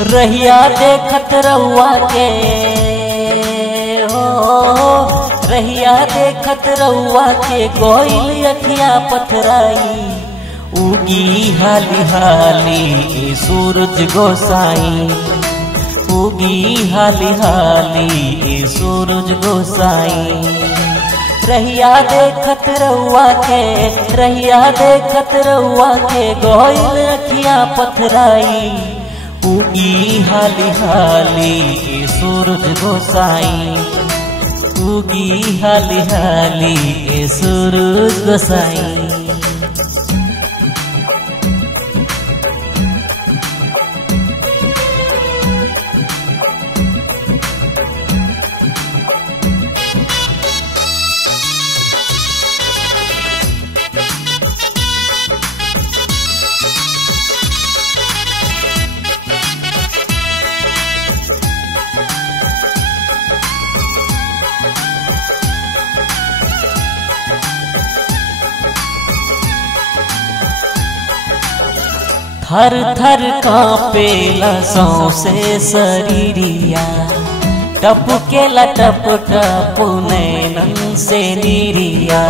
रहिया देखत रउआ के हो, रहिया देखत रउआ के गोइल अखिया पथराई। उगी हाली हाली ए सूरज गोसाई, उगी हाली हाली ए सूरज गोसाई। रहिया देखत रउआ के, रहिया देखत रउआ के गोइल अखिया पथराई। उगी हाली हाली ए सूरज गोसाई, उगी हाली हाली ए सूरज गोसाई। थर थर कांपेला सौंसे शरीरिया, टपकेला टप टप नैनन से नीरिया।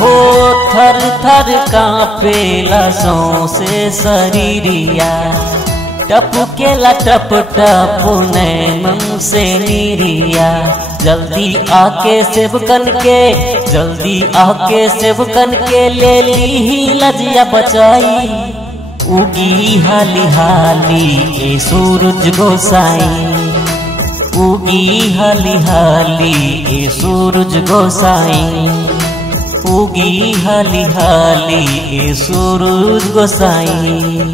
हो थर थर कांपेला सौंसे शरीरिया, टपकेला टप टप नैनन से नीरिया। जल्दी आके सेवकन के, जल्दी आके सेवकन के ले ली लजिया बचाई। उगी हाली हाली ए सूरज गोसाई, उगी हाली हाली ए सूरज गोसाई, उगी हाली हाली ए सूरज गोसाई।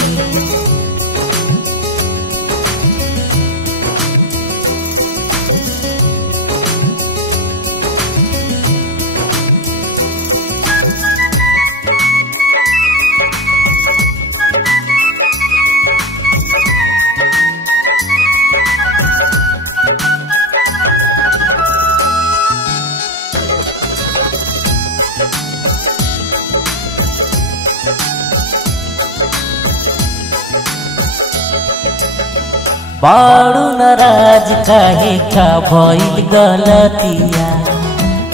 बाड़ू नाराज काहे का भइल गलतिया,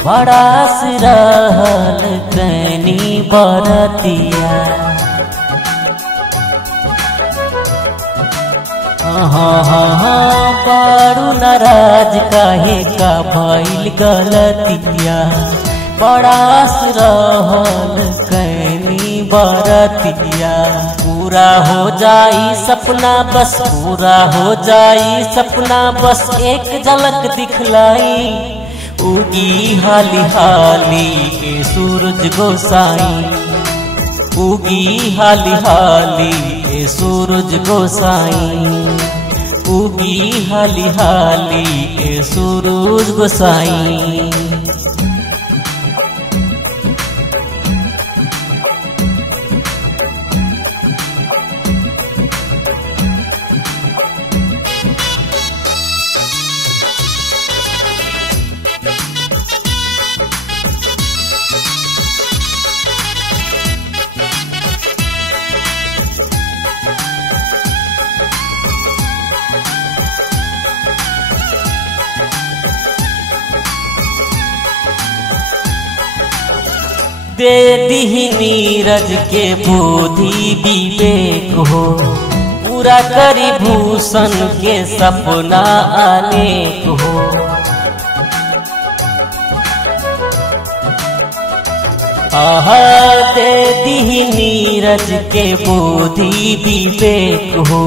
बड़ास रहल कनी बरतिया। बाड़ू नाराज काहे का भइल गलतिया, बड़ास रहल कनी बरतिया। पूरा हो जाई सपना बस, पूरा हो जाई सपना बस एक झलक दिखलाई। उगी हाली हाली ए सूरज गोसाई, उगी हाली हाली ए सूरज गोसाई, उगी हाली हाली ए सूरज गोसाई। दे दी नीरज के बुद्धि विवेक हो, पूरा करी भूषण के सपना अनेक हो। दे दी नीरज के बुद्धि विवेक हो,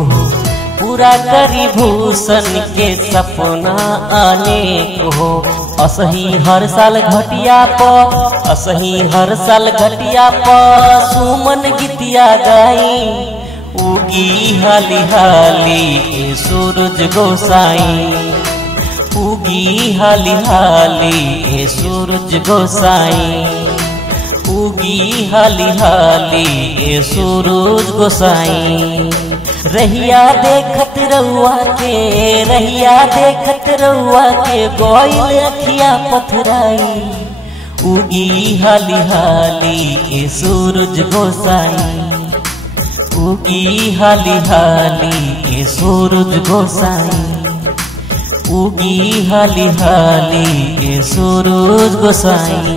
पूरा करी भूषण के सपना अनेक हो। असही हर साल घटिया प, असही हर साल घटिया प सुमन गीतिया गाई। उगी हाली हाली ए सूरज गोसाई, उगी हाली हाली ए सूरज गोसाई, उगी हाली हाली ए सूरज गोसाई। रहिया देखत रउआ के, रहिया देखत रउआ के गोइल अखिया पथराई। उगी हाली हाली ए सूरज गोसाई, उगी हाली हाली ए सूरज गोसाई, उगी हाली हाली ए सूरज गोसाई।